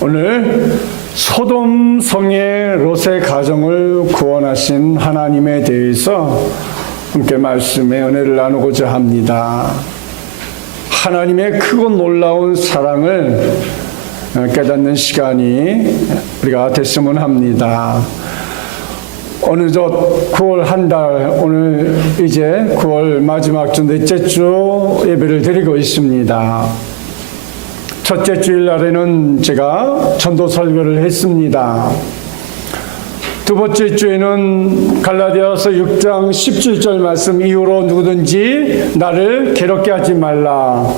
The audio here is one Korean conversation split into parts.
오늘 소돔 성의 롯의 가정을 구원하신 하나님에 대해서 함께 말씀의 은혜를 나누고자 합니다. 하나님의 크고 놀라운 사랑을 깨닫는 시간이 우리가 됐으면 합니다. 어느덧 9월 한 달, 오늘 이제 9월 마지막 주, 넷째 주 예배를 드리고 있습니다. 첫째 주일날에는 제가 전도 설교를 했습니다. 두 번째 주에는 갈라디아서 6장 17절 말씀 이후로 누구든지 나를 괴롭게 하지 말라.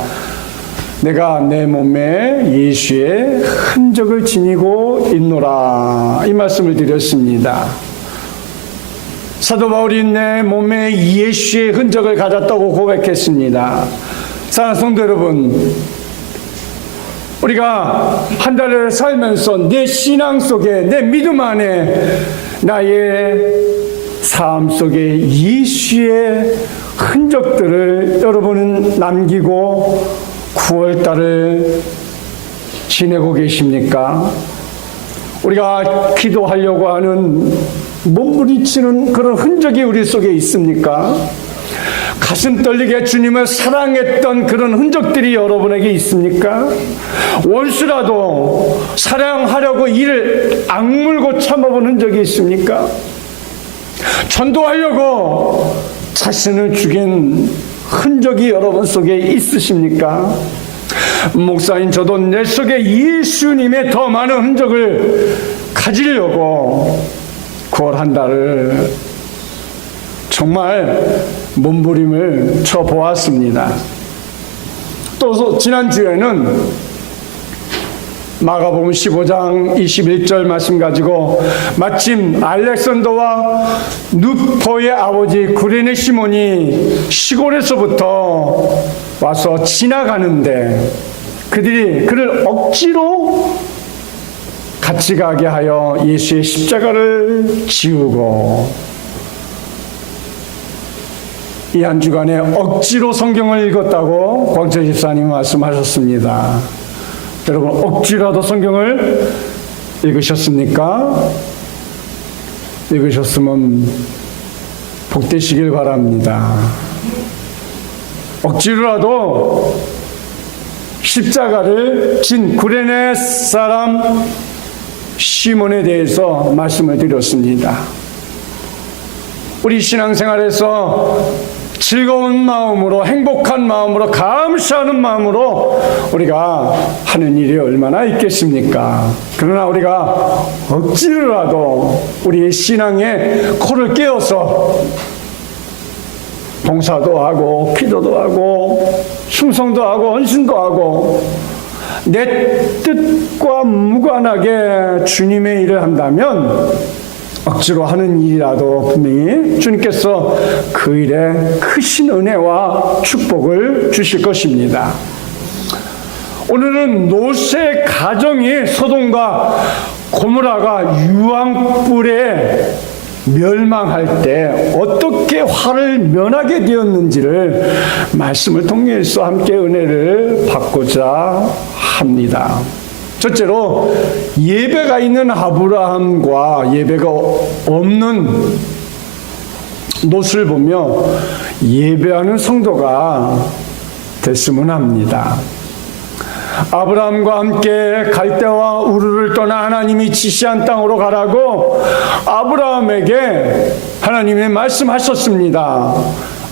내가 내 몸에 예수의 흔적을 지니고 있노라. 이 말씀을 드렸습니다. 사도 바울이 내 몸에 예수의 흔적을 가졌다고 고백했습니다. 사랑하는 성도 여러분, 우리가 한 달을 살면서 내 신앙 속에, 내 믿음 안에, 나의 삶 속에 예수의 흔적들을 여러분은 남기고 9월달을 지내고 계십니까? 우리가 기도하려고 하는 몸부림치는 그런 흔적이 우리 속에 있습니까? 가슴 떨리게 주님을 사랑했던 그런 흔적들이 여러분에게 있습니까? 원수라도 사랑하려고 이를 악물고 참아본 흔적이 있습니까? 전도하려고 자신을 죽인 흔적이 여러분 속에 있으십니까? 목사인 저도 내 속에 예수님의 더 많은 흔적을 가지려고 9월 한 달을 정말 몸부림을 쳐보았습니다. 또 지난주에는 마가복음 15장 21절 말씀 가지고 마침 알렉산더와 누포의 아버지 구레네 시몬이 시골에서부터 와서 지나가는데 그들이 그를 억지로 같이 가게 하여 예수의 십자가를 지우고 이 한 주간에 억지로 성경을 읽었다고 광철 집사님이 말씀하셨습니다. 여러분, 억지로라도 성경을 읽으셨습니까? 읽으셨으면 복되시길 바랍니다. 억지로라도 십자가를 진 구레네 사람 시몬에 대해서 말씀을 드렸습니다. 우리 신앙생활에서 즐거운 마음으로, 행복한 마음으로, 감사하는 마음으로 우리가 하는 일이 얼마나 있겠습니까? 그러나 우리가 억지로라도 우리의 신앙에 코를 깨어서 봉사도 하고 기도도 하고 충성도 하고 헌신도 하고 내 뜻과 무관하게 주님의 일을 한다면 억지로 하는 일이라도 분명히 주님께서 그 일에 크신 은혜와 축복을 주실 것입니다. 오늘은 롯의 가정이 소돔과 고모라가 유황불에 멸망할 때 어떻게 화를 면하게 되었는지를 말씀을 통해서 함께 은혜를 받고자 합니다. 첫째로 예배가 있는 아브라함과 예배가 없는 롯을 보며 예배하는 성도가 됐으면 합니다. 아브라함과 함께 갈대와 우르를 떠나 하나님이 지시한 땅으로 가라고 아브라함에게 하나님이 말씀하셨습니다.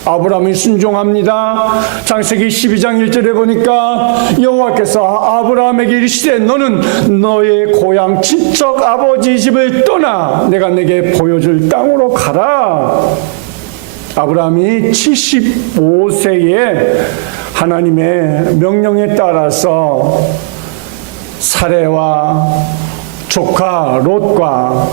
아브라함이 순종합니다. 창세기 12장 1절에 보니까 여호와께서 아브라함에게 이르시되 너는 너의 고향 친척 아버지 집을 떠나 내가 내게 보여줄 땅으로 가라. 아브라함이 75세에 하나님의 명령에 따라서 사레와 조카 롯과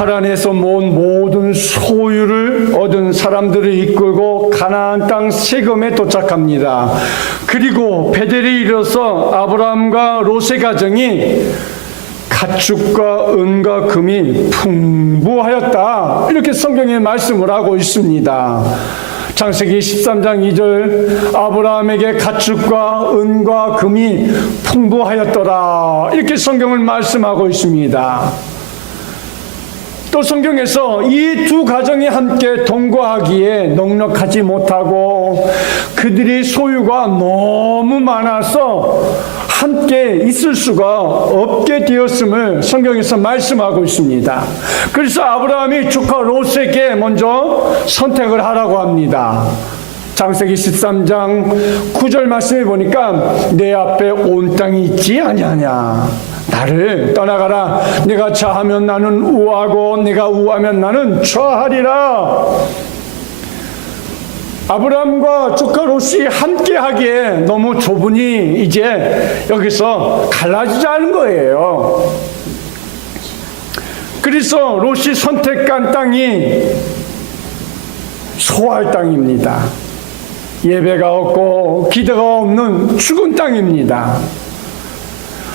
하란에서 모은 모든 소유를 얻은 사람들을 이끌고 가나안 땅 세겜에 도착합니다. 그리고 베델에 이르러서 아브라함과 롯의 가정이 가축과 은과 금이 풍부하였다. 이렇게 성경에 말씀을 하고 있습니다. 창세기 13장 2절 아브라함에게 가축과 은과 금이 풍부하였더라. 이렇게 성경을 말씀하고 있습니다. 또 성경에서 이 두 가정이 함께 동거하기에 넉넉하지 못하고 그들이 소유가 너무 많아서 함께 있을 수가 없게 되었음을 성경에서 말씀하고 있습니다. 그래서 아브라함이 조카 롯에게 먼저 선택을 하라고 합니다. 창세기 13장 9절 말씀해 보니까 내 앞에 온 땅이 있지 아니하냐. 나를 떠나가라. 내가 좌하면 나는 우하고 내가 우하면 나는 좌하리라. 아브라함과 조카 롯이 함께 하기에 너무 좁으니 이제 여기서 갈라지자는 거예요. 그래서 롯이 선택한 땅이 소알 땅입니다. 예배가 없고 기대가 없는 죽은 땅입니다.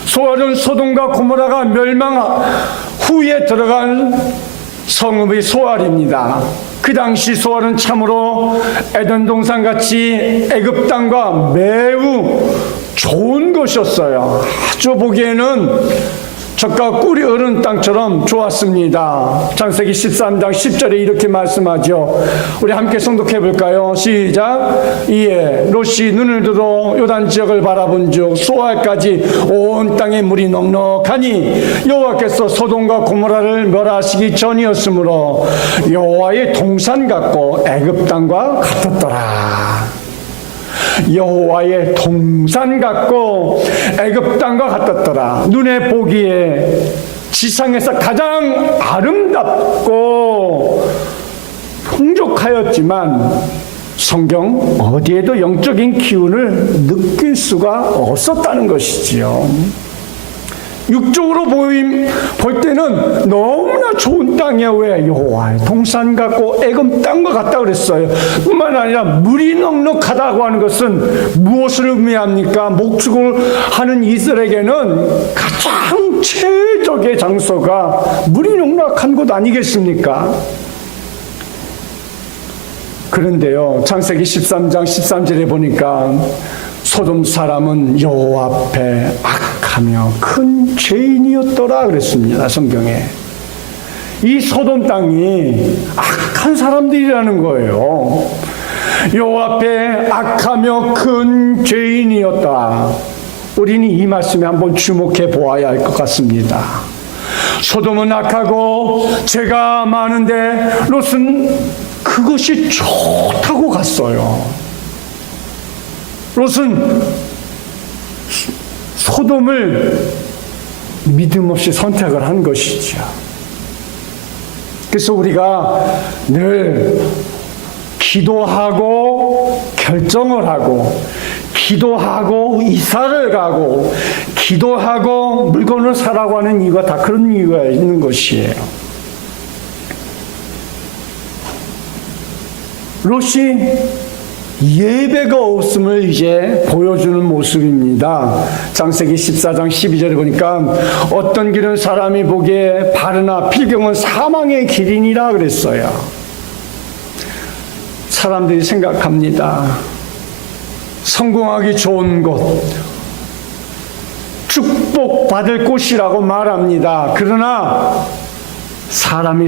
소알은 소돔과 고모라가 멸망 후에 들어간 성읍의 소알입니다. 그 당시 소알은 참으로 에덴 동산같이 애굽 땅과 매우 좋은 곳이었어요. 아주 보기에는 젖과 꿀이 흐르는 땅처럼 좋았습니다. 창세기 13장 10절에 이렇게 말씀하죠. 우리 함께 성독해 볼까요? 시작. 이에 롯이 눈을 들어 요단 지역을 바라본즉 소알까지 온 땅에 물이 넉넉하니 여호와께서 소돔과 고모라를 멸하시기 전이었으므로 여호와의 동산 같고 애굽 땅과 같았더라. 여호와의 동산 같고 애굽 땅과 같았더라. 눈에 보기에 지상에서 가장 아름답고 풍족하였지만 성경 어디에도 영적인 기운을 느낄 수가 없었다는 것이지요. 육적으로 볼 때는 너무나 좋은 땅이야. 왜? 여호와의 동산 같고 애굽 땅과 같다 그랬어요. 뿐만 아니라 물이 넉넉하다고 하는 것은 무엇을 의미합니까? 목축을 하는 이들에게는 가장 최적의 장소가 물이 넉넉한 곳 아니겠습니까? 그런데요, 창세기 13장 13절에 보니까 소돔 사람은 여호와 앞에 악하며 큰 죄인이었더라 그랬습니다. 성경에. 이 소돔 땅이 악한 사람들이라는 거예요. 여호와 앞에 악하며 큰 죄인이었다. 우리는 이 말씀에 한번 주목해 보아야 할 것 같습니다. 소돔은 악하고 죄가 많은데 롯은 그것이 좋다고 갔어요. 롯은 소돔을 믿음 없이 선택을 한 것이죠. 그래서 우리가 늘 기도하고 결정을 하고 기도하고 이사를 가고 기도하고 물건을 사라고 하는 이유가 다 그런 이유가 있는 것이에요. 롯이 예배가 없음을 이제 보여주는 모습입니다. 창세기 14장 12절에 보니까 어떤 길은 사람이 보기에 바르나 필경은 사망의 길이니라 그랬어요. 사람들이 생각합니다. 성공하기 좋은 곳, 축복받을 곳이라고 말합니다. 그러나 사람이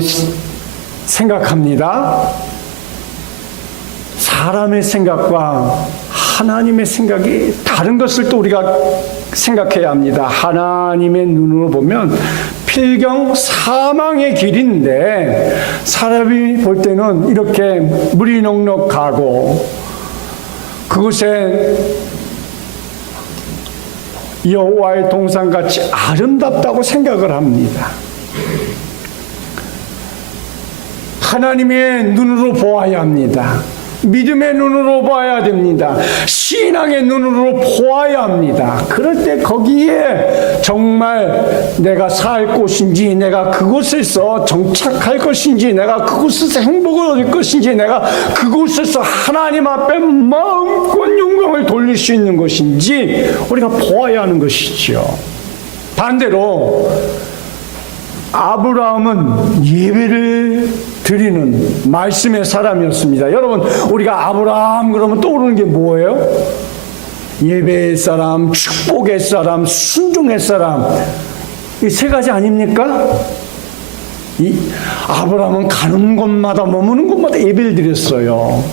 생각합니다. 사람의 생각과 하나님의 생각이 다른 것을 또 우리가 생각해야 합니다. 하나님의 눈으로 보면 필경 사망의 길인데 사람이 볼 때는 이렇게 물이 넉넉하고 그곳에 여호와의 동산같이 아름답다고 생각을 합니다. 하나님의 눈으로 보아야 합니다. 믿음의 눈으로 봐야 됩니다. 신앙의 눈으로 보아야 합니다. 그럴 때 거기에 정말 내가 살 곳인지, 내가 그곳에서 정착할 것인지, 내가 그곳에서 행복을 얻을 것인지, 내가 그곳에서 하나님 앞에 마음껏 영광을 돌릴 수 있는 것인지 우리가 보아야 하는 것이죠. 반대로 아브라함은 예배를 드리는 말씀의 사람이었습니다. 여러분, 우리가 아브라함 그러면 떠오르는 게 뭐예요? 예배의 사람, 축복의 사람, 순종의 사람. 이 세 가지 아닙니까? 이 아브라함은 가는 곳마다 머무는 곳마다 예배를 드렸어요.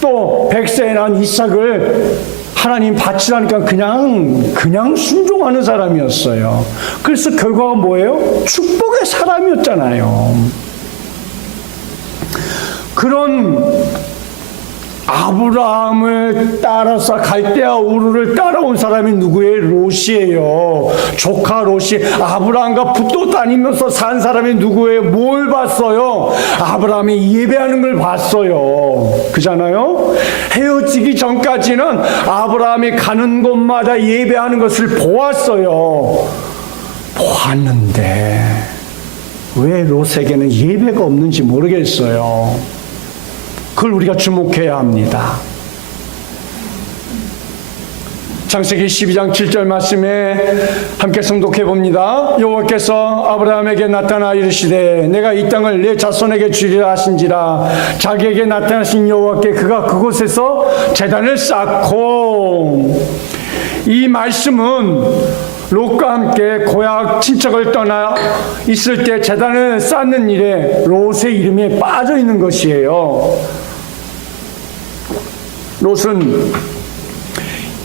또 백세에 난 이삭을 하나님 바치라니까 그냥 순종하는 사람이었어요. 그래서 결과가 뭐예요? 축복의 사람이었잖아요. 그런 아브라함을 따라서 갈대아 우르를 따라온 사람이 누구예요? 롯이에요. 조카 롯이 아브라함과 붙어 다니면서 산 사람이 누구예요? 뭘 봤어요? 아브라함이 예배하는 걸 봤어요. 그잖아요? 헤어지기 전까지는 아브라함이 가는 곳마다 예배하는 것을 보았어요. 보았는데 왜 롯에게는 예배가 없는지 모르겠어요. 그걸 우리가 주목해야 합니다. 창세기 12장 7절 말씀에 함께 성독해 봅니다. 여호와께서 아브라함에게 나타나 이르시되 내가 이 땅을 내 자손에게 주리라 하신지라. 자기에게 나타나신 여호와께 그가 그곳에서 제단을 쌓고. 이 말씀은 롯과 함께 고향 친척을 떠나 있을 때 제단을 쌓는 일에 롯의 이름이 빠져 있는 것이에요. 롯은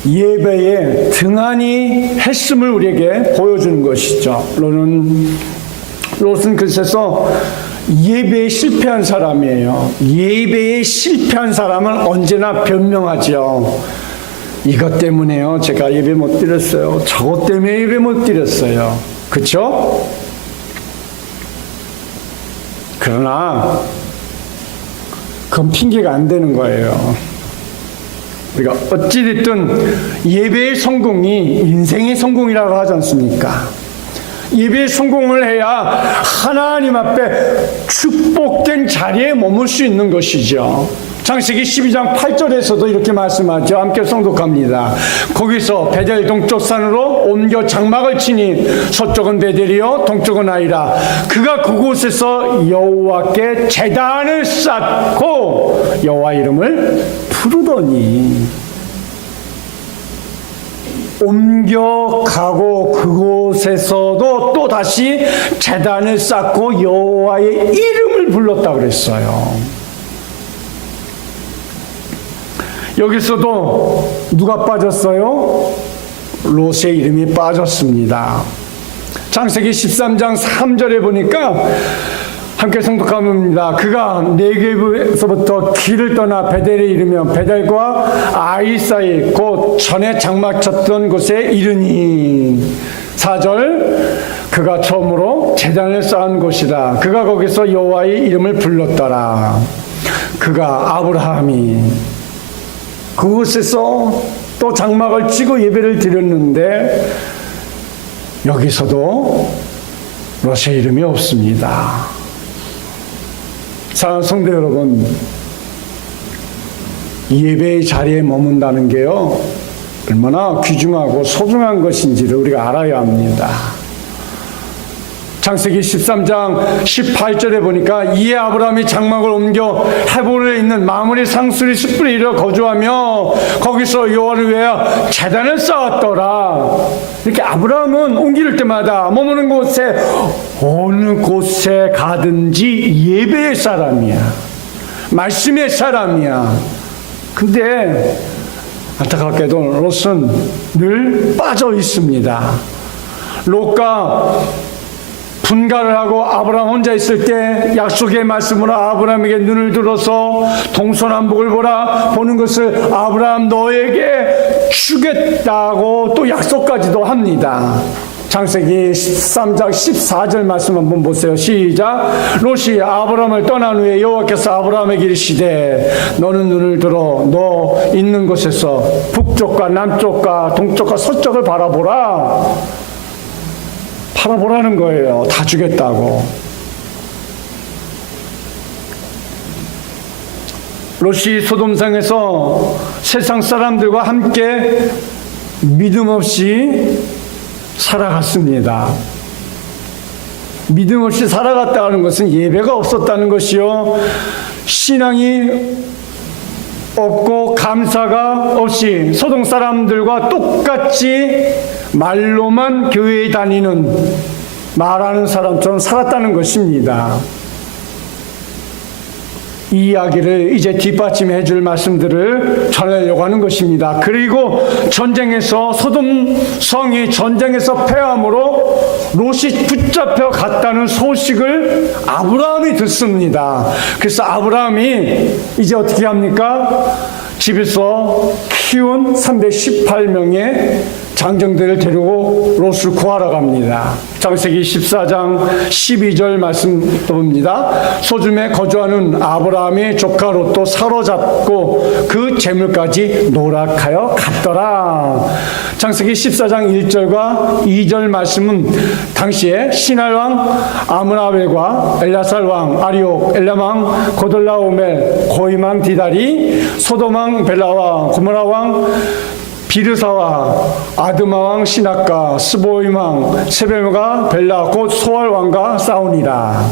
예배에 등한히 했음을 우리에게 보여주는 것이죠. 롯은 글쎄서 예배에 실패한 사람이에요. 예배에 실패한 사람은 언제나 변명하죠. 이것 때문에요. 제가 예배 못 드렸어요. 저것 때문에 예배 못 드렸어요. 그렇죠? 그러나 그건 핑계가 안 되는 거예요. 우리가 어찌됐든 예배의 성공이 인생의 성공이라고 하지 않습니까? 예배의 성공을 해야 하나님 앞에 축복된 자리에 머물 수 있는 것이죠. 창세기 12장 8절에서도 이렇게 말씀하죠. 함께 성독합니다. 거기서 베델 동쪽 산으로 옮겨 장막을 치니 서쪽은 베델이요 동쪽은 아이라. 그가 그곳에서 여호와께 제단을 쌓고 여호와 이름을 부르더니. 옮겨가고 그곳에서도 또 다시 제단을 쌓고 여호와의 이름을 불렀다고 그랬어요. 여기서도 누가 빠졌어요? 롯의 이름이 빠졌습니다. 창세기 13장 3절에 보니까 함께 성독합니다. 그가 네게브에서부터 길을 떠나 베델에 이르며 베델과 아이 사이 곧 전에 장막 쳤던 곳에 이르니. 4절 그가 처음으로 제단을 쌓은 곳이다. 그가 거기서 여호와의 이름을 불렀더라. 그가 아브라함이 그곳에서 또 장막을 치고 예배를 드렸는데 여기서도 롯의 이름이 없습니다. 사랑하는 성도 여러분, 예배의 자리에 머문다는 게요 얼마나 귀중하고 소중한 것인지를 우리가 알아야 합니다. 창세기 13장 18절에 보니까 이에 아브라함이 장막을 옮겨 헤브론에 있는 마므리 상수리 숯불에 이르러 거주하며 거기서 여호와를 위하여 제단을 쌓았더라. 이렇게 아브라함은 옮길 때마다 머무는 곳에 어느 곳에 가든지 예배의 사람이야. 말씀의 사람이야. 근데 안타깝게도 롯은 늘 빠져 있습니다. 롯과 분가를 하고 아브라함 혼자 있을 때 약속의 말씀으로 아브라함에게 눈을 들어서 동서남북을 보는 것을 아브라함 너에게 주겠다고 또 약속까지도 합니다. 창세기 13장 14절 말씀 한번 보세요. 시작. 롯이 아브라함을 떠난 후에 여호와께서 아브라함에게 이르시되 너는 눈을 들어 너 있는 곳에서 북쪽과 남쪽과 동쪽과 서쪽을 바라보라는 거예요. 다 주겠다고. 롯이 소돔성에서 세상 사람들과 함께 믿음 없이 살아갔습니다. 믿음 없이 살아갔다는 것은 예배가 없었다는 것이요, 신앙이 없고 감사가 없이 소동 사람들과 똑같이 말로만 교회에 다니는, 말하는 사람처럼 살았다는 것입니다. 이 이야기를 이제 뒷받침해 줄 말씀들을 전하려고 하는 것입니다. 그리고 전쟁에서, 소돔성이 전쟁에서 패함으로 롯이 붙잡혀 갔다는 소식을 아브라함이 듣습니다. 그래서 아브라함이 이제 어떻게 합니까? 집에서 키운 318명의 장정들을 데리고 롯을 구하러 갑니다. 창세기 14장 12절 말씀 봅니다. 소즘에 거주하는 아브라함의 조카 롯도 사로잡고 그 재물까지 노락하여 갔더라. 창세기 14장 1절과 2절 말씀은 당시에 시날왕 아므라벨과 엘라살왕 아리옥, 엘람왕 고돌라오멜, 고임왕 디다리, 소돔왕 벨라와 고모라왕 비르사와 아드마왕 시낙과 스보임왕 세벨과 벨라 곧 소알왕과 싸우니라.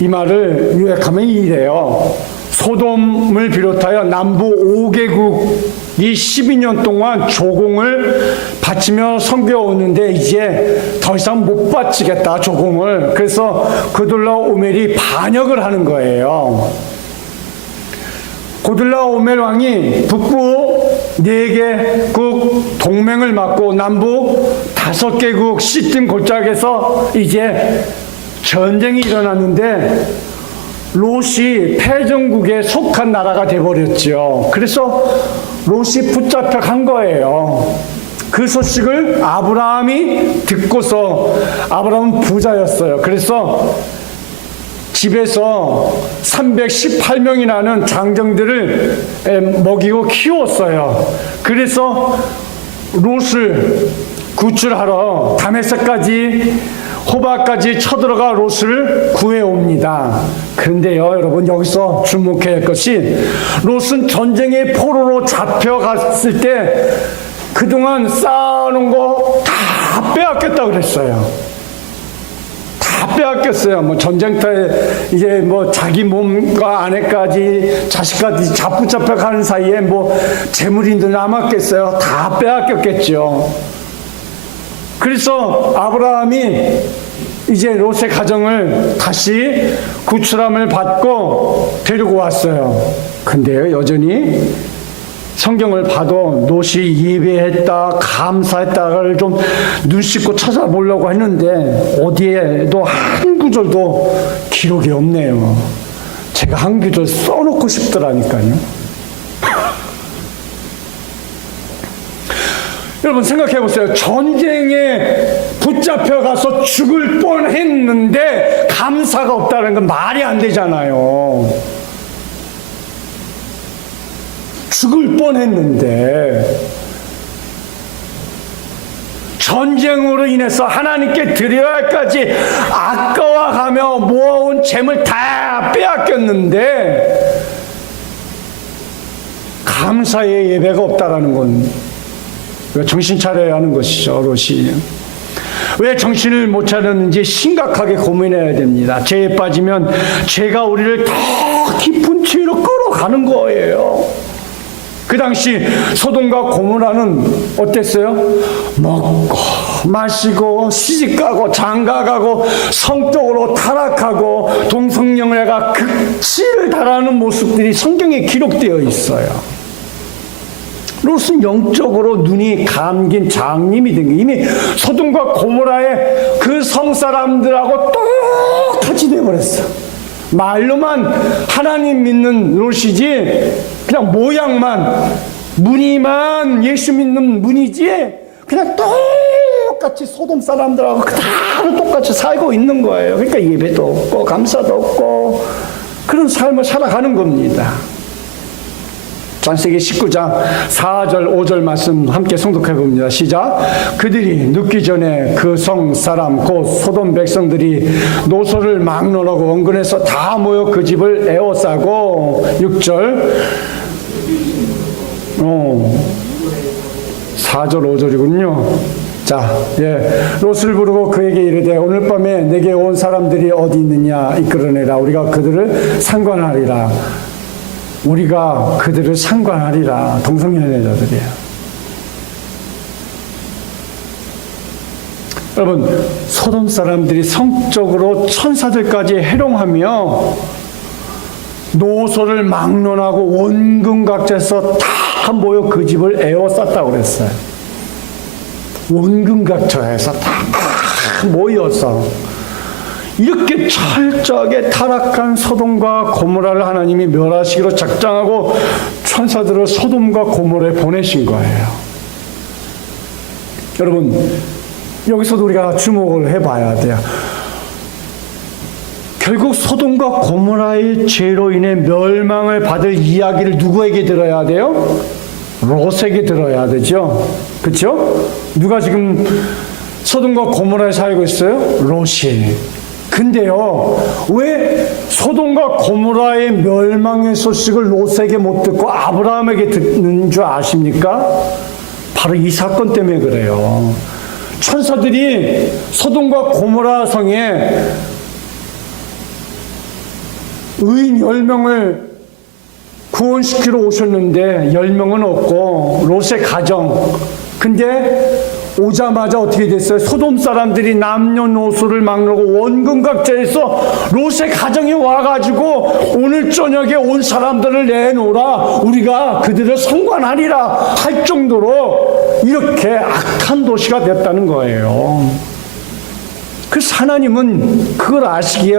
이 말을 요약하면 이래요. 소돔을 비롯하여 남부 5개국이 12년 동안 조공을 바치며 섬겨오는데 이제 더 이상 못 바치겠다, 조공을. 그래서 고돌라오멜이 반역을 하는 거예요. 고돌라오멜 왕이 북부 4개국 동맹을 맺고 남부 5개국 시팀 골짜기에서 이제 전쟁이 일어났는데 롯이 패전국에 속한 나라가 돼버렸죠. 그래서 롯이 붙잡혀 간 거예요. 그 소식을 아브라함이 듣고서, 아브라함은 부자였어요. 그래서 집에서 318명이라는 장정들을 먹이고 키웠어요. 그래서 롯을 구출하러 다메섹까지, 호바까지 쳐들어가 롯을 구해옵니다. 그런데요, 여러분, 여기서 주목해야 할 것이, 롯은 전쟁의 포로로 잡혀갔을 때 그동안 쌓아놓은 거 다 빼앗겼다고 그랬어요. 다 빼앗겼어요. 뭐 전쟁터에 이제 뭐 자기 몸과 아내까지 자식까지 잡붙잡혀 가는 사이에 뭐 재물이 남았겠어요. 다 빼앗겼겠죠. 그래서 아브라함이 이제 롯의 가정을 다시 구출함을 받고 데리고 왔어요. 근데요, 여전히 성경을 봐도 롯이 예배했다, 감사했다를 좀 눈 씻고 찾아보려고 했는데 어디에도 한 구절도 기록이 없네요. 제가 한 구절 써놓고 싶더라니까요. 여러분 생각해 보세요. 전쟁에 붙잡혀가서 죽을 뻔했는데 감사가 없다는 건 말이 안 되잖아요. 죽을 뻔했는데 전쟁으로 인해서 하나님께 드려야 할까지 아까워가며 모아온 재물 다 빼앗겼는데 감사의 예배가 없다라는 건 정신 차려야 하는 것이죠. 롯이 왜 정신을 못 차렸는지 심각하게 고민해야 됩니다. 죄에 빠지면 죄가 우리를 더 깊은 죄로 끌어가는 거예요. 그 당시 소돔과 고모라는 어땠어요? 먹고 마시고 시집가고 장가가고 성적으로 타락하고 동성연애가 극치를 달하는 모습들이 성경에 기록되어 있어요. 롯은 영적으로 눈이 감긴 장님이 된 게 이미 소돔과 고모라의 그 성사람들하고 똑같이 되어버렸어. 말로만 하나님 믿는 롯이지 그냥 모양만, 무늬만 예수 믿는 무늬지 그냥 똑같이 소돔 사람들하고 그대로 똑같이 살고 있는 거예요. 그러니까 예배도 없고 감사도 없고 그런 삶을 살아가는 겁니다. 창세기 19장 4절 5절 말씀 함께 성독해 봅니다. 시작. 그들이 눕기 전에 그 성 사람 곧 소돔 백성들이 노소를 막론하고 원근에서 다 모여 그 집을 에워싸고 6절 4절 5절이군요. 자, 롯을 부르고 그에게 이르되 오늘 밤에 내게 온 사람들이 어디 있느냐 이끌어내라. 우리가 그들을 상관하리라. 우리가 그들을 상관하리라. 동성연애자들이에요. 여러분, 소돔 사람들이 성적으로 천사들까지 해롱하며 노소를 막론하고 원근각자에서 다 모여 그 집을 에워쌌다고 그랬어요. 원근각자에서 다 모여서 이렇게 철저하게 타락한 소돔과 고모라를 하나님이 멸하시기로 작정하고 천사들을 소돔과 고모라에 보내신 거예요. 여러분, 여기서도 우리가 주목을 해봐야 돼요. 결국 소돔과 고모라의 죄로 인해 멸망을 받을 이야기를 누구에게 들어야 돼요? 롯에게 들어야 되죠. 그렇죠? 누가 지금 소돔과 고모라에 살고 있어요? 롯이. 근데요, 왜 소돔과 고모라의 멸망의 소식을 롯에게 못 듣고 아브라함에게 듣는 줄 아십니까? 바로 이 사건 때문에 그래요. 천사들이 소돔과 고모라 성에 의인 10명을 구원시키러 오셨는데 10명은 없고 롯의 가정. 근데 오자마자 어떻게 됐어요? 소돔 사람들이 남녀노소를 막론하고 원근각자에서 롯의 가정이 와가지고 오늘 저녁에 온 사람들을 내놓으라. 우리가 그들을 상관하리라 할 정도로 이렇게 악한 도시가 됐다는 거예요. 그래서 하나님은 그걸 아시기에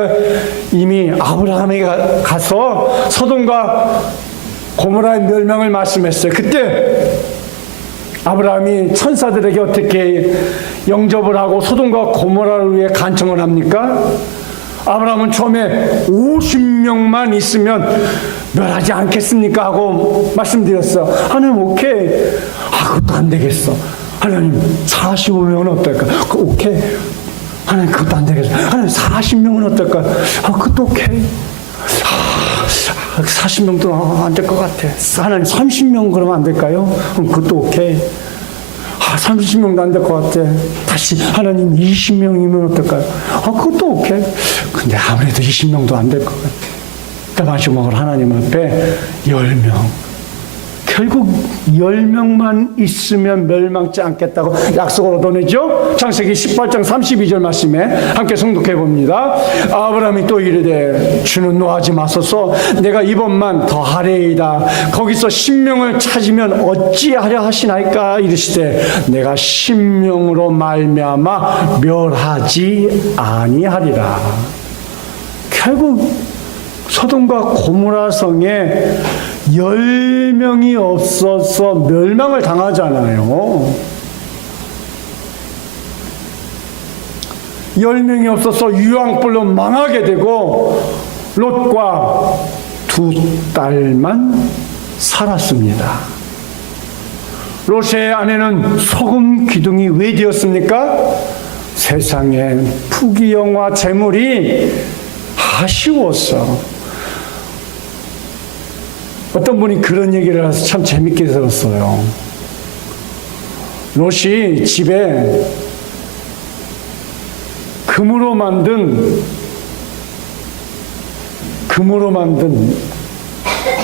이미 아브라함에게 가서 소돔과 고모라의 멸망을 말씀했어요. 그때 아브라함이 천사들에게 어떻게 영접을 하고 소돔과 고모라를 위해 간청을 합니까? 아브라함은 처음에 50명만 있으면 멸하지 않겠습니까? 하고 말씀드렸어. 하나님 오케이. 그것도 안 되겠어. 하나님 45명은 어떨까? 오케이. 하나님 그것도 안 되겠어. 하나님 40명은 어떨까? 그것도 오케이. 40명도 안 될 것 같아. 하나님 30명 그러면 안 될까요? 그것도 오케이. 30명도 안 될 것 같아. 다시 하나님 20명이면 어떨까요? 그것도 오케이. 근데 아무래도 20명도 안 될 것 같아. 그러니까 마지막으로 하나님 앞에 10명. 결국 10명만 있으면 멸망치 않겠다고 약속을 얻어내죠. 창세기 18장 32절 말씀에 함께 성독해 봅니다. 아브라함이 또 이르되 주는 노하지 마소서. 내가 이번만 더 하리이다. 거기서 10명을 찾으면 어찌하려 하시나이까. 이르시되 내가 10명으로 말미암아 멸하지 아니하리라. 결국 소돔과 고모라 성에 10명이 없어서 멸망을 당하잖아요. 10명이 없어서 유황불로 망하게 되고 롯과 2딸만 살았습니다. 롯의 아내는 소금 기둥이 왜 되었습니까? 세상에 부귀영화 재물이 아쉬웠어. 어떤 분이 그런 얘기를 해서 참 재밌게 들었어요. 롯이 집에 금으로 만든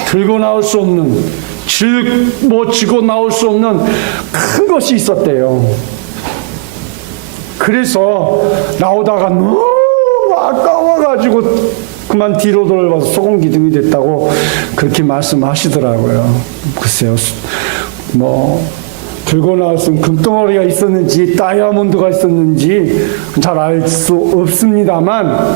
들고 나올 수 없는 쥐고 나올 수 없는 큰 것이 있었대요. 그래서 나오다가 너무 아까워가지고 그만 뒤로 돌아봐서 소금 기둥이 됐다고 그렇게 말씀하시더라고요. 글쎄요, 들고 나올 수 있는 금덩어리가 있었는지 다이아몬드가 있었는지 잘 알 수 없습니다만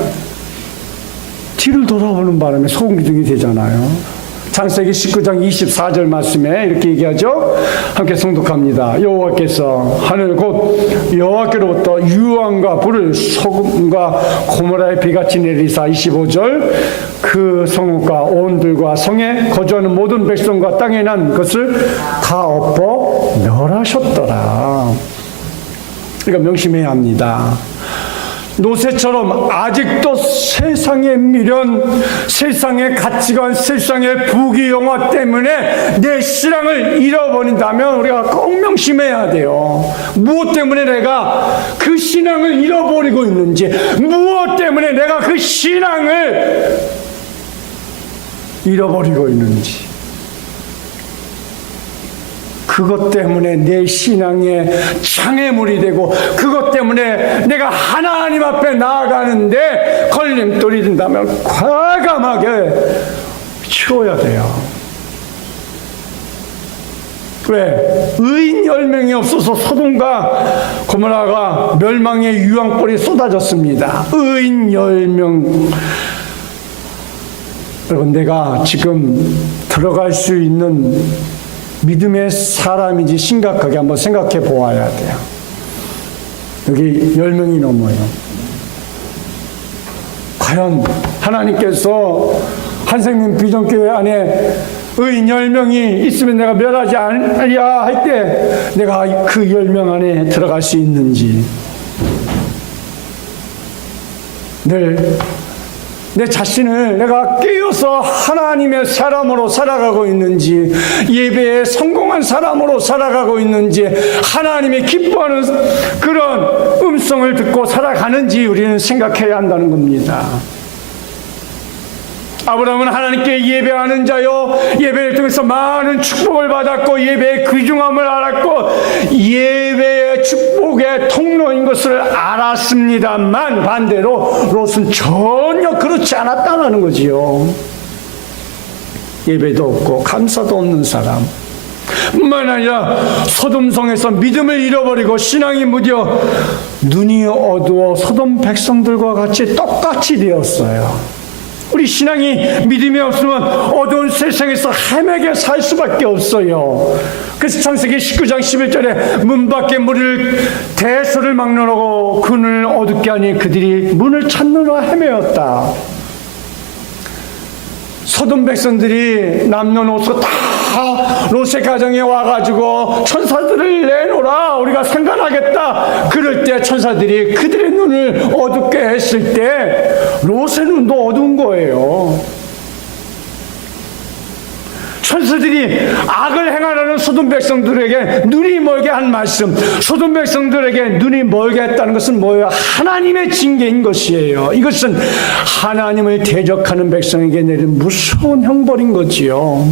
뒤를 돌아보는 바람에 소금 기둥이 되잖아요. 창세기 19장 24절 말씀에 이렇게 얘기하죠. 함께 성독합니다. 여호와께서 하늘 곧 여호와께로부터 유황과 불을 소금과 고모라의 비같이 내리사. 25절 그 성읍과 온 들과 성에 거주하는 모든 백성과 땅에 난 것을 다 엎어 멸하셨더라. 그러니까 명심해야 합니다. 노새처럼 아직도 세상의 미련, 세상의 가치관, 세상의 부귀영화 때문에 내 신앙을 잃어버린다면 우리가 꼭 명심해야 돼요. 무엇 때문에 내가 그 신앙을 잃어버리고 있는지, 무엇 때문에 내가 그 신앙을 잃어버리고 있는지, 그것 때문에 내 신앙에 장애물이 되고, 그것 때문에 내가 하나님 앞에 나아가는데 걸림돌이 된다면 과감하게 치워야 돼요. 왜? 의인 10명이 없어서 소돔과 고모라가 멸망의 유황불이 쏟아졌습니다. 의인 10명. 여러분, 내가 지금 들어갈 수 있는 믿음의 사람인지 심각하게 한번 생각해 보아야 돼요. 여기 10명이 넘어요. 과연 하나님께서 한생명 비전교회 안에 의인 10명이 있으면 내가 멸하지 않으랴 할 때 내가 그 10명 안에 들어갈 수 있는지, 늘 내 자신을 내가 깨어서 하나님의 사람으로 살아가고 있는지, 예배에 성공한 사람으로 살아가고 있는지, 하나님이 기뻐하는 그런 음성을 듣고 살아가는지 우리는 생각해야 한다는 겁니다. 아브라함은 하나님께 예배하는 자요, 예배를 통해서 많은 축복을 받았고 예배의 귀중함을 알았고 예배의 축복의 통로인 것을 알았습니다만, 반대로 롯은 전혀 그렇지 않았다는 거지요. 예배도 없고 감사도 없는 사람, 뿐만 아니라 소돔성에서 믿음을 잃어버리고 신앙이 무뎌 눈이 어두워 소돔 백성들과 같이 똑같이 되었어요. 우리 신앙이 믿음이 없으면 어두운 세상에서 헤매게 살 수밖에 없어요. 그래서 창세기 19장 11절에 문 밖에 물을 대소를 막론하고 그 눈을 어둡게 하니 그들이 문을 찾느라 헤매었다. 소돔 백성들이 남녀노소 다 롯의 가정에 와가지고 천사들을 내놓으라, 우리가 생각하겠다. 그럴 때 천사들이 그들의 눈을 어둡게 했을 때 롯의 눈도 어두운 거예요. 천사들이 악을 행하려는 소돔 백성들에게 눈이 멀게 한 말씀, 소돔 백성들에게 눈이 멀게 했다는 것은 뭐예요? 하나님의 징계인 것이에요. 이것은 하나님을 대적하는 백성에게 내린 무서운 형벌인 거지요.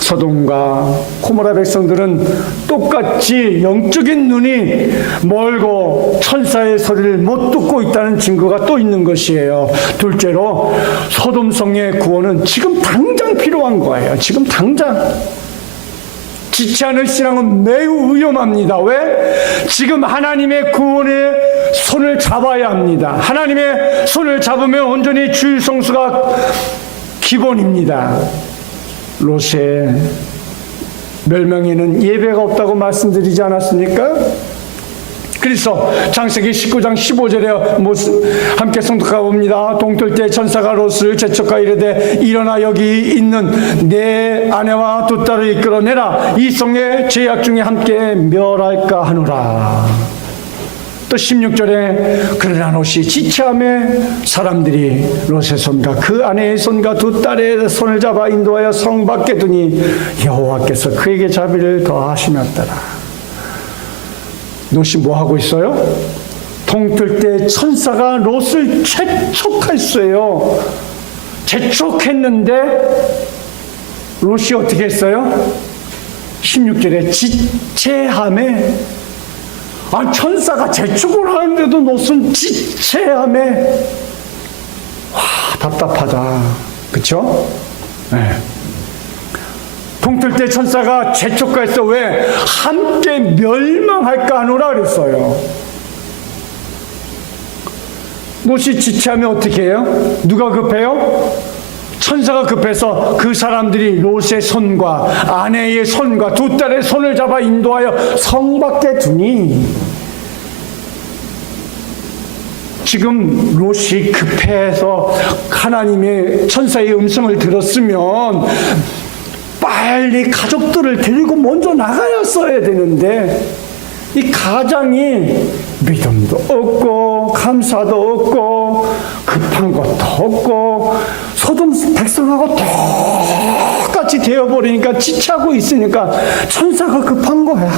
소돔과 고모라 백성들은 똑같이 영적인 눈이 멀고 천사의 소리를 못 듣고 있다는 증거가 또 있는 것이에요. 둘째로 소돔성의 구원은 지금 당장 필요한 거예요. 지금 당장. 지치 않을 신앙은 매우 위험합니다. 왜? 지금 하나님의 구원의 손을 잡아야 합니다. 하나님의 손을 잡으면 온전히 주의 성수가 기본입니다. 롯의 멸망에는 예배가 없다고 말씀드리지 않았습니까? 그래서 창세기 19장 15절에 함께 성독하고 봅니다. 동틀 때 천사가 롯을 재촉하여 이르되 일어나 여기 있는 내 아내와 두 딸을 이끌어내라. 이 성의 죄악 중에 함께 멸할까 하노라. 또 16절에 그러나 롯이 지체함에 사람들이 롯의 손과 그 아내의 손과 두 딸의 손을 잡아 인도하여 성 밖에 두니 여호와께서 그에게 자비를 더하시었더라. 롯이 뭐 하고 있어요? 동틀 때 천사가 롯을 재촉했어요. 재촉했는데 롯이 어떻게 했어요? 16절에 지체함에, 천사가 재촉을 하는데도 롯은 지체함에, 와, 답답하다. 그쵸? 네. 동틀 때 천사가 재촉했어. 왜? 함께 멸망할까 하노라 그랬어요. 롯이 지체하면 어떻게 해요? 누가 급해요? 천사가 급해서 그 사람들이 롯의 손과 아내의 손과 두 딸의 손을 잡아 인도하여 성 밖에 두니, 지금 롯이 급해서 하나님의 천사의 음성을 들었으면 빨리 가족들을 데리고 먼저 나가야 써야 되는데 이 가장이 믿음도 없고 감사도 없고 급한 것도 없고 소돔 백성하고 똑같이 되어버리니까 지체하고 있으니까 천사가 급한 거야.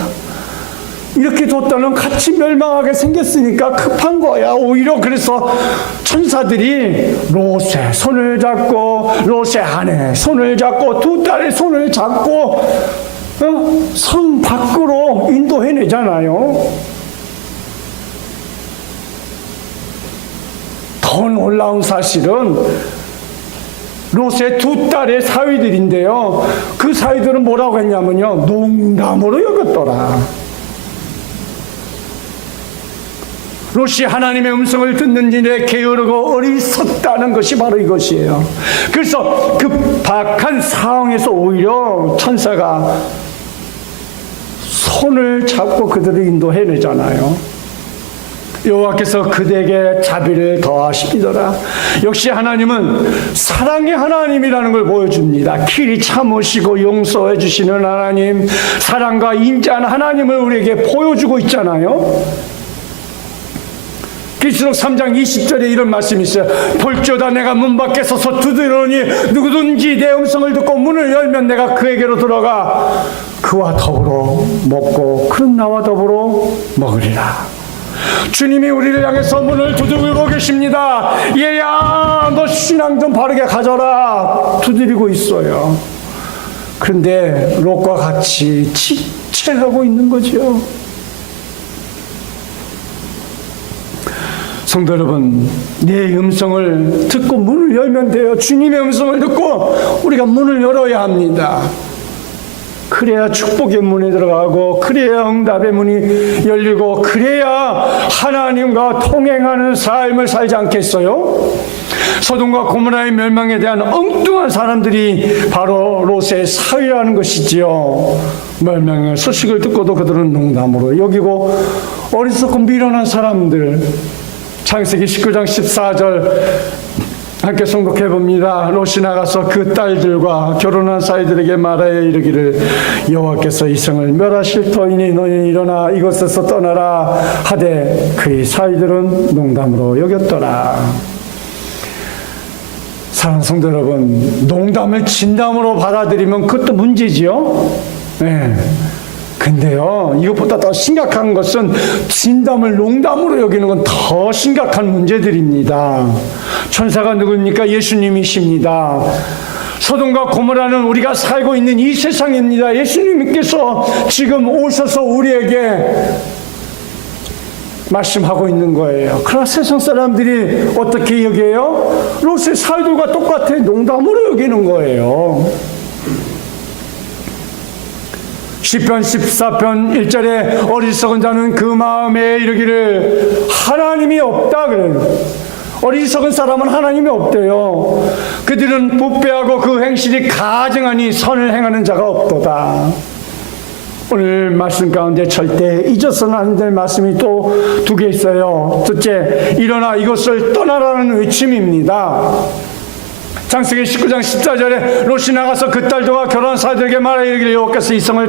이렇게 뒀다는 같이 멸망하게 생겼으니까 급한 거야. 오히려 그래서 천사들이 롯의 손을 잡고 롯의 아내 손을 잡고 두 딸의 손을 잡고 성 밖으로 인도해내잖아요. 더 놀라운 사실은 롯의 두 딸의 사위들인데요. 그 사위들은 뭐라고 했냐면요. 농담으로 여겼더라. 롯이 하나님의 음성을 듣는 일에 게으르고 어리석다는 것이 바로 이것이에요. 그래서 급박한 상황에서 오히려 천사가 손을 잡고 그들을 인도해내잖아요. 여호와께서 그대에게 자비를 더하시더라. 역시 하나님은 사랑의 하나님이라는 걸 보여줍니다. 길이 참으시고 용서해 주시는 하나님, 사랑과 인자한 하나님을 우리에게 보여주고 있잖아요. 계시록 3장 20절에 이런 말씀이 있어요. 볼지어다 내가 문 밖에 서서 두드리니 누구든지 내 음성을 듣고 문을 열면 내가 그에게로 들어가 그와 더불어 먹고 그는 나와 더불어 먹으리라. 주님이 우리를 향해서 문을 두드리고 계십니다. 얘야 너 신앙 좀 바르게 가져라 두드리고 있어요. 그런데 롯과 같이 지체하고 있는 거죠. 성도 여러분, 내 음성을 듣고 문을 열면 돼요. 주님의 음성을 듣고 우리가 문을 열어야 합니다. 그래야 축복의 문에 들어가고 그래야 응답의 문이 열리고 그래야 하나님과 통행하는 삶을 살지 않겠어요? 소돔과 고모라의 멸망에 대한 엉뚱한 사람들이 바로 롯의 사위라는 것이지요. 멸망의 소식을 듣고도 그들은 농담으로 여기고 어리석고 미련한 사람들. 창세기 19장 14절 함께诵독해 봅니다. 롯이 나가서 그 딸들과 결혼한 사이들에게 말하여 이르기를 여호와께서 이 성을 멸하실 터이니 너희는 일어나 이곳에서 떠나라 하되 그의 사이들은 농담으로 여겼더라. 사랑하는 성도 여러분, 농담을 진담으로 받아들이면 그것도 문제지요. 네. 근데요, 이것보다 더 심각한 것은 진담을 농담으로 여기는 건 더 심각한 문제들입니다. 천사가 누굽니까? 예수님이십니다. 소돔과 고모라는 우리가 살고 있는 이 세상입니다. 예수님께서 지금 오셔서 우리에게 말씀하고 있는 거예요. 그러나 세상 사람들이 어떻게 여겨요? 롯의 사위들과 똑같아 농담으로 여기는 거예요. 시편 14편 1절에 어리석은 자는 그 마음에 이르기를 하나님이 없다 그래요. 어리석은 사람은 하나님이 없대요. 그들은 부패하고 그 행실이 가증하니 선을 행하는 자가 없도다. 오늘 말씀 가운데 절대 잊어서는 안 될 말씀이 또 두 개 있어요. 첫째, 일어나 이것을 떠나라는 외침입니다. 창세기 19장 14절에 롯이 나가서 그 딸들과 결혼한 사람들에게 말하여 이르기를 여호와께서 이 성을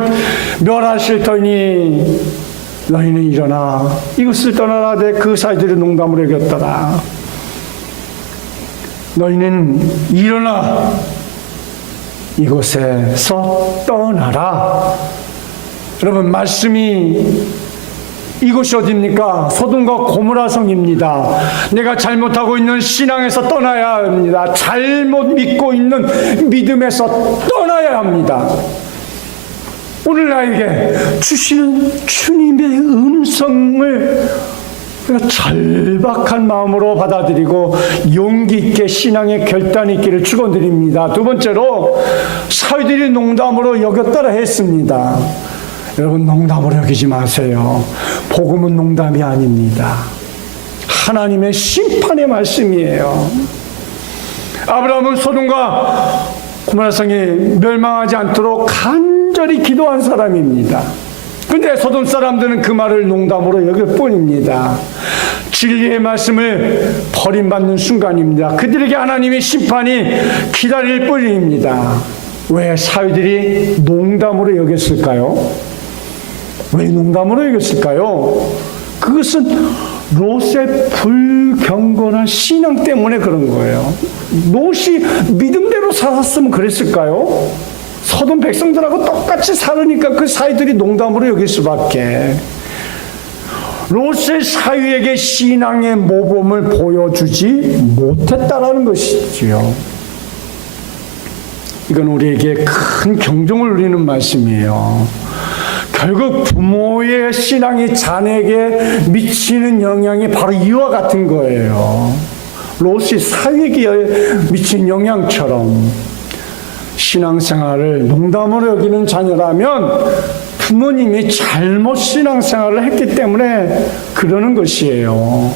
멸하실 터이니 너희는 일어나 이것을 떠나라 하되 그 사이들이 농담으로 여겼더라. 너희는 일어나 이곳에서 떠나라. 여러분, 말씀이 이곳이 어디입니까? 소돔과 고모라 성입니다. 내가 잘못하고 있는 신앙에서 떠나야 합니다. 잘못 믿고 있는 믿음에서 떠나야 합니다. 오늘 나에게 주시는 주님의 음성을 절박한 마음으로 받아들이고 용기 있게 신앙의 결단이 있기를 축원드립니다. 두 번째로 사위들이 농담으로 여겼더라 했습니다. 여러분, 농담으로 여기지 마세요. 복음은 농담이 아닙니다. 하나님의 심판의 말씀이에요. 아브라함은 소돔과 고모라 성이 멸망하지 않도록 간절히 기도한 사람입니다. 근데 소돔 사람들은 그 말을 농담으로 여길 뿐입니다. 진리의 말씀을 버림받는 순간입니다. 그들에게 하나님의 심판이 기다릴 뿐입니다. 왜 사위들이 농담으로 여겼을까요? 왜 농담으로 여겼을까요? 그것은 롯의 불경건한 신앙 때문에 그런 거예요. 롯이 믿음대로 살았으면 그랬을까요? 서돈 백성들하고 똑같이 살으니까 그 사이들이 농담으로 여길 수밖에. 롯의 사위에게 신앙의 모범을 보여주지 못했다라는 것이지요. 이건 우리에게 큰 경종을 울리는 말씀이에요. 결국 부모의 신앙이 자녀에게 미치는 영향이 바로 이와 같은 거예요. 롯이 사위에게 미친 영향처럼 신앙생활을 농담으로 여기는 자녀라면 부모님이 잘못 신앙생활을 했기 때문에 그러는 것이에요.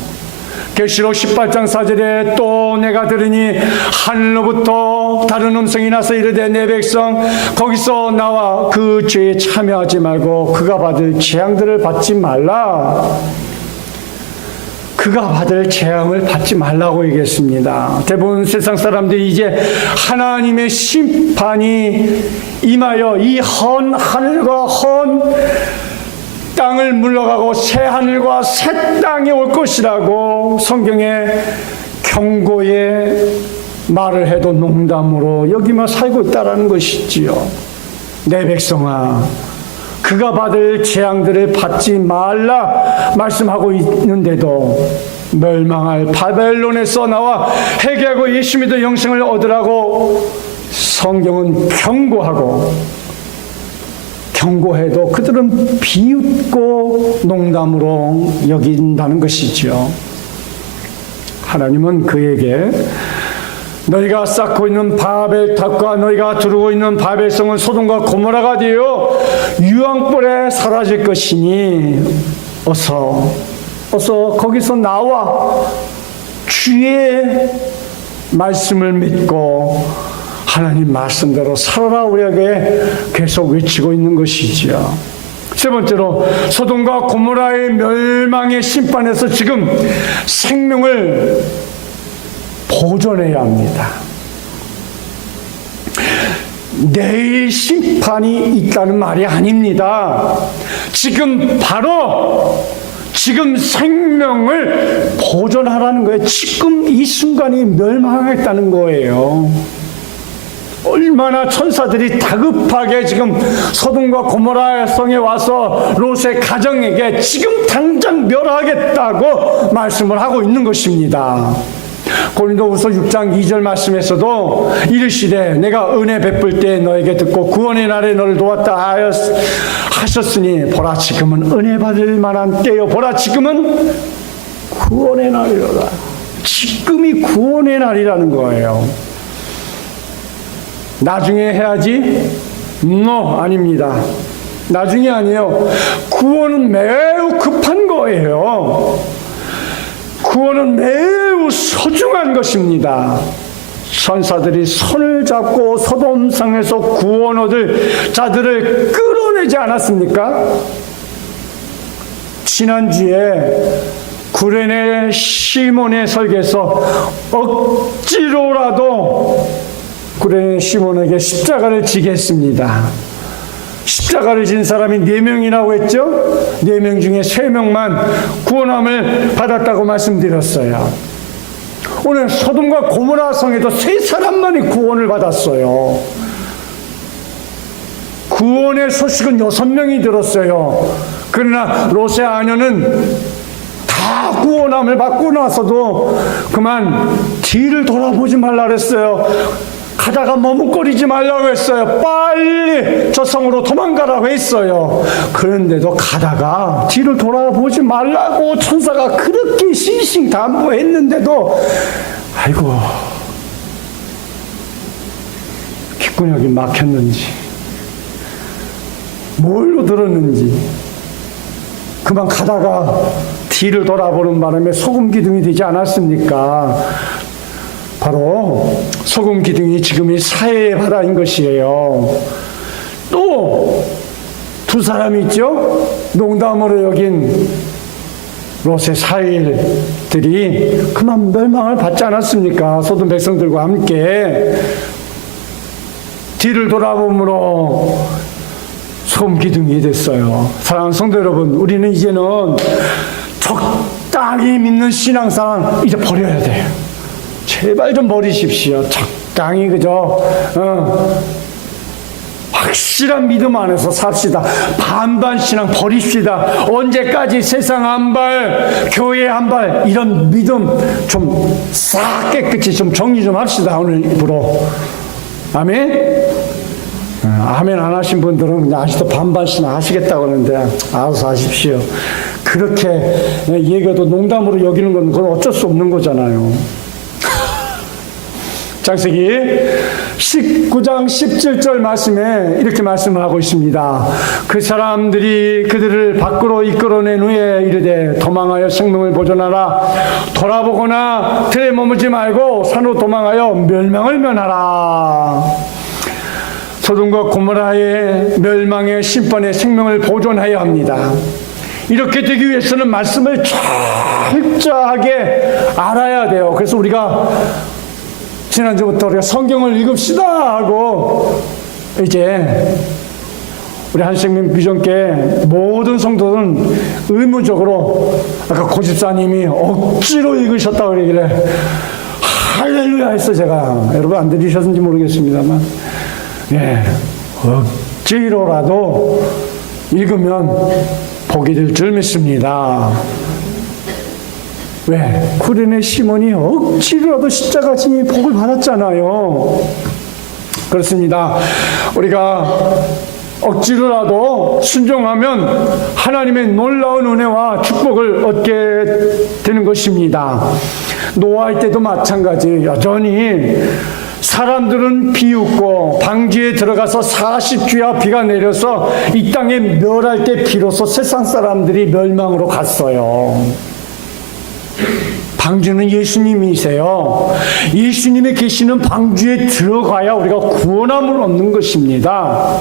계시록 18장 4절에 또 내가 들으니 하늘로부터 다른 음성이 나서 이르되 내 백성 거기서 나와 그 죄에 참여하지 말고 그가 받을 재앙들을 받지 말라. 그가 받을 재앙을 받지 말라고 얘기했습니다. 대부분 세상 사람들이 이제 하나님의 심판이 임하여 이 헌 하늘과 헌 땅을 물러가고 새 하늘과 새 땅이 올 것이라고 성경에 경고의 말을 해도 농담으로 여기며 살고 있다는 것이지요. 내 백성아, 그가 받을 재앙들을 받지 말라 말씀하고 있는데도 멸망할 바벨론에서 나와 회개하고 예수 믿어 영생을 얻으라고 성경은 경고해도 그들은 비웃고 농담으로 여긴다는 것이죠. 하나님은 그에게 너희가 쌓고 있는 바벨탑과 너희가 두르고 있는 바벨성은 소돔과 고모라가 되어 유황불에 사라질 것이니 어서 거기서 나와 주의 말씀을 믿고 하나님 말씀대로 살아라 우리에게 계속 외치고 있는 것이지요. 세 번째로 소돔과 고모라의 멸망의 심판에서 지금 생명을 보존해야 합니다. 내일 심판이 있다는 말이 아닙니다. 지금 생명을 보존하라는 거예요. 지금 이 순간이 멸망하겠다는 거예요. 얼마나 천사들이 다급하게 지금 소돔과 고모라 성에 와서 롯의 가정에게 지금 당장 멸하겠다고 말씀을 하고 있는 것입니다. 고린도후서 6장 2절 말씀에서도 이르시되 내가 은혜 베풀 때 너에게 듣고 구원의 날에 너를 도왔다 하셨으니 보라 지금은 은혜 받을 만한 때요 보라 지금은 구원의 날이로다. 지금이 구원의 날이라는 거예요. 나중에 해야지? 아닙니다. 나중에 아니에요. 구원은 매우 급한 거예요. 구원은 매우 소중한 것입니다. 천사들이 손을 잡고 소돔성에서 구원 얻을 자들을 끌어내지 않았습니까? 지난주에 구레네 시몬의 설교에서 억지로라도 구레네 시몬에게 십자가를 지게 했습니다. 십자가를 진 사람이 4명이라고 했죠? 4명 중에 3명만 구원함을 받았다고 말씀드렸어요. 오늘 소돔과 고모라 성에도 3사람만이 구원을 받았어요. 구원의 소식은 6명이 들었어요. 그러나 롯의 아내는 다 구원함을 받고 나서도 그만 뒤를 돌아보지 말라 그랬어요. 가다가 머뭇거리지 말라고 했어요. 빨리 저 성으로 도망가라고 했어요. 그런데도 가다가 뒤를 돌아보지 말라고 천사가 그렇게 신신당부했는데도 아이고 귓구녕이 막혔는지 뭘로 들었는지 그만 가다가 뒤를 돌아보는 바람에 소금 기둥이 되지 않았습니까? 바로 소금 기둥이 지금이 사해의 바다인 것이에요. 또 2사람이 있죠. 농담으로 여긴 롯의 사위들이 그만 멸망을 받지 않았습니까? 소돔 백성들과 함께 뒤를 돌아보므로 소음기둥이 됐어요. 사랑하는 성도 여러분, 우리는 이제는 적당히 믿는 신앙생활 이제 버려야 돼요. 제발 좀 버리십시오. 적당히 그저 확실한 믿음 안에서 삽시다. 반반 신앙 버립시다. 언제까지 세상 한 발, 교회 한 발, 이런 믿음 좀 싹 깨끗이 좀 정리 좀 합시다. 오늘부로. 아멘? 아멘 안 하신 분들은 그냥 아직도 반반 신앙 하시겠다고 그러는데 알아서 하십시오. 그렇게 얘기해도 농담으로 여기는 건 그건 어쩔 수 없는 거잖아요. 창세기 19장 17절 말씀에 이렇게 말씀을 하고 있습니다. 그 사람들이 그들을 밖으로 이끌어낸 후에 이르되 도망하여 생명을 보존하라. 돌아보거나 들에 머물지 말고 산으로 도망하여 멸망을 면하라. 소돔과 고모라의 멸망의 심판의 생명을 보존해야 합니다. 이렇게 되기 위해서는 말씀을 철저하게 알아야 돼요. 그래서 우리가 지난주부터 우리가 성경을 읽읍시다 하고 이제 우리 한생명 비전교회 모든 성도들은 의무적으로 아까 고집사님이 억지로 읽으셨다고 그러길래 할렐루야 했어 제가. 여러분 안 들으셨는지 모르겠습니다만 예, 억지로라도 읽으면 복이 될 줄 믿습니다. 왜? 구레네 시몬이 억지로라도 십자가 지니 복을 받았잖아요. 그렇습니다. 우리가 억지로라도 순종하면 하나님의 놀라운 은혜와 축복을 얻게 되는 것입니다. 노아할 때도 마찬가지. 여전히 사람들은 비웃고 방주에 들어가서 40주야 비가 내려서 이 땅에 멸할 때 비로소 세상 사람들이 멸망으로 갔어요. 방주는 예수님이세요. 예수님이 계시는 방주에 들어가야 우리가 구원함을 얻는 것입니다.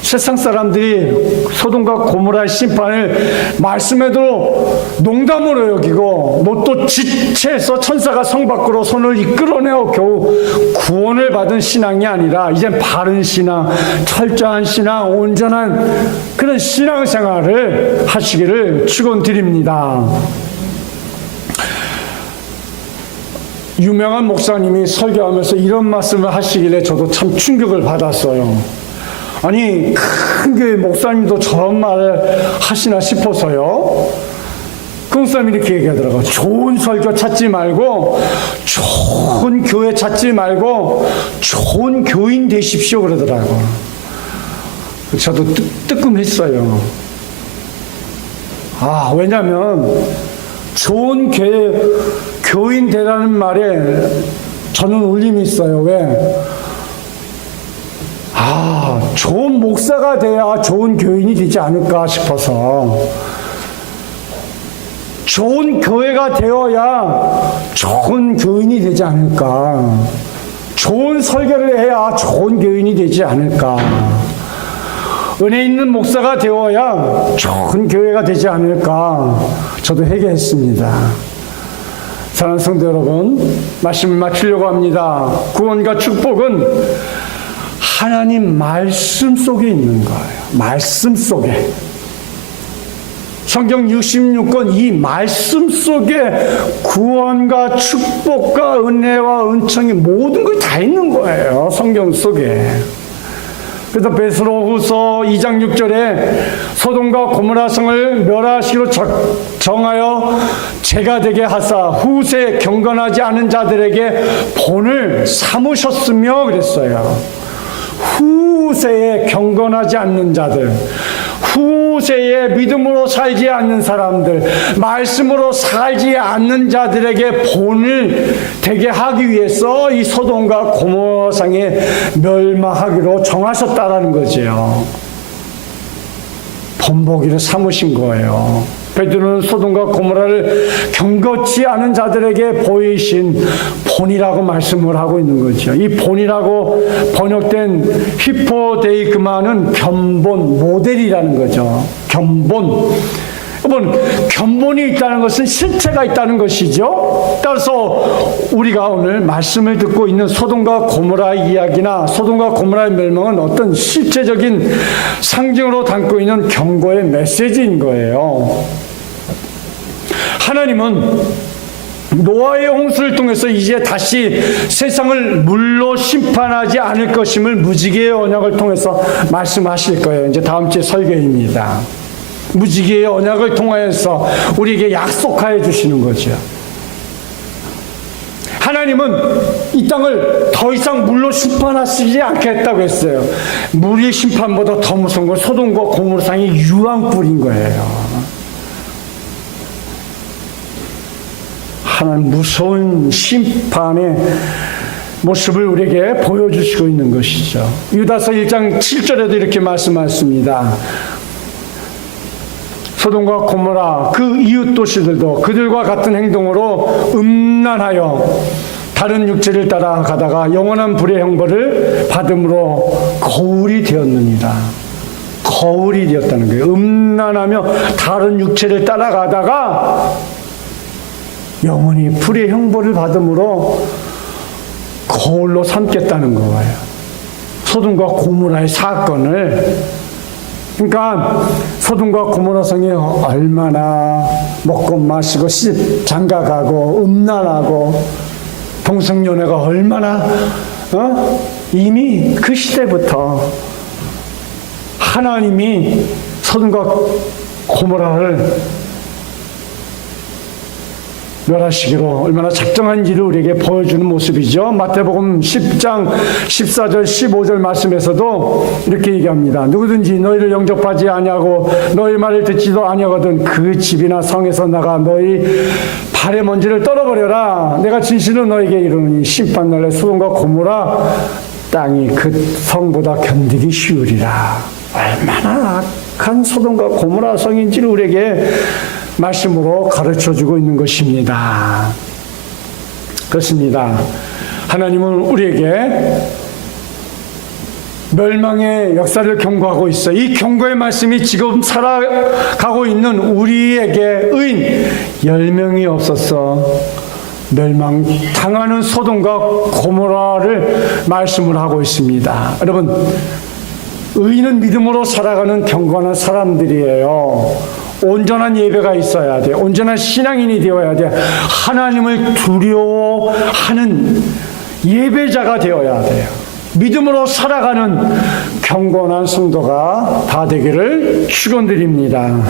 세상 사람들이 소돔과 고모라의 심판을 말씀에도 농담으로 여기고 또 지체해서 천사가 성 밖으로 손을 이끌어내어 겨우 구원을 받은 신앙이 아니라 이젠 바른 신앙, 철저한 신앙, 온전한 그런 신앙생활을 하시기를 축원드립니다. 유명한 목사님이 설교하면서 이런 말씀을 하시길래 저도 참 충격을 받았어요. 아니 큰 교회 목사님도 저런 말을 하시나 싶어서요. 그 목사님이 이렇게 얘기하더라고요. 좋은 설교 찾지 말고 좋은 교회 찾지 말고 좋은 교인 되십시오 그러더라고요. 저도 뜨끔했어요. 왜냐하면 좋은 교인 되라는 말에 저는 울림이 있어요. 왜? 좋은 목사가 돼야 좋은 교인이 되지 않을까 싶어서, 좋은 교회가 되어야 좋은 교인이 되지 않을까, 좋은 설교를 해야 좋은 교인이 되지 않을까, 은혜 있는 목사가 되어야 좋은 교회가 되지 않을까, 저도 회개했습니다. 사랑하는 성도 여러분, 말씀을 마치려고 합니다. 구원과 축복은 하나님 말씀 속에 있는 거예요. 말씀 속에. 성경 66권 이 말씀 속에 구원과 축복과 은혜와 은총이 모든 걸 다 있는 거예요. 성경 속에. 그래서 베드로후서 2장 6절에 소돔과 고모라 성을 멸하시기로 정하여 죄가 되게 하사 후세에 경건하지 않은 자들에게 본을 삼으셨으며 그랬어요. 후세에 경건하지 않는 자들, 후세에 믿음으로 살지 않는 사람들, 말씀으로 살지 않는 자들에게 본을 되게 하기 위해서 이 소돔과 고모라 성에 멸망하기로 정하셨다라는 거죠. 본보기를 삼으신 거예요. 베드로는 소돔과 고모라를 경건치 않은 자들에게 보이신 본이라고 말씀을 하고 있는 거죠. 이 본이라고 번역된 히포데이그마는 견본, 모델이라는 거죠. 견본. 여러분, 견본이 있다는 것은 실체가 있다는 것이죠. 따라서 우리가 오늘 말씀을 듣고 있는 소돔과 고모라 이야기나 소돔과 고모라의 멸망은 어떤 실체적인 상징으로 담고 있는 경고의 메시지인 거예요. 하나님은 노아의 홍수를 통해서 이제 다시 세상을 물로 심판하지 않을 것임을 무지개의 언약을 통해서 말씀하실 거예요. 이제 다음 주에 설교입니다. 무지개의 언약을 통하여서 우리에게 약속하여 주시는 거죠. 하나님은 이 땅을 더 이상 물로 심판하시지 않겠다고 했어요. 물의 심판보다 더 무서운 건 소돔과 고모라상의 유황불인 거예요. 하나님 무서운 심판의 모습을 우리에게 보여주시고 있는 것이죠. 유다서 1장 7절에도 이렇게 말씀하십니다. 소돔과 고모라 그 이웃 도시들도 그들과 같은 행동으로 음란하여 다른 육체를 따라가다가 영원한 불의 형벌을 받음으로 거울이 되었느니라. 거울이 되었다는 거예요. 음란하며 다른 육체를 따라가다가 영원히 불의 형벌을 받음으로 거울로 삼겠다는 거예요. 소돔과 고모라의 사건을. 그러니까 소돔과 고모라 성이 얼마나 먹고 마시고 장가가고 음란하고 동성연애가 얼마나 이미 그 시대부터 하나님이 소돔과 고모라를 멸하시기로 얼마나 작정한지를 우리에게 보여주는 모습이죠. 마태복음 10장 14절 15절 말씀에서도 이렇게 얘기합니다. 누구든지 너희를 영접하지 아니하고 너희 말을 듣지도 아니하거든 그 집이나 성에서 나가 너희 발의 먼지를 떨어버려라. 내가 진실로 너에게 이르노니 심판날에 소돔과 고모라 땅이 그 성보다 견디기 쉬우리라. 얼마나 악한 소돔과 고모라 성인지를 우리에게 말씀으로 가르쳐주고 있는 것입니다. 그렇습니다. 하나님은 우리에게 멸망의 역사를 경고하고 있어요. 이 경고의 말씀이 지금 살아가고 있는 우리에게 의인 10명이 없어서 멸망당하는 소돔과 고모라를 말씀을 하고 있습니다. 여러분, 의인은 믿음으로 살아가는 경건한 사람들이에요. 온전한 예배가 있어야 돼. 온전한 신앙인이 되어야 돼. 하나님을 두려워하는 예배자가 되어야 돼요. 믿음으로 살아가는 경건한 성도가 다 되기를 축원드립니다.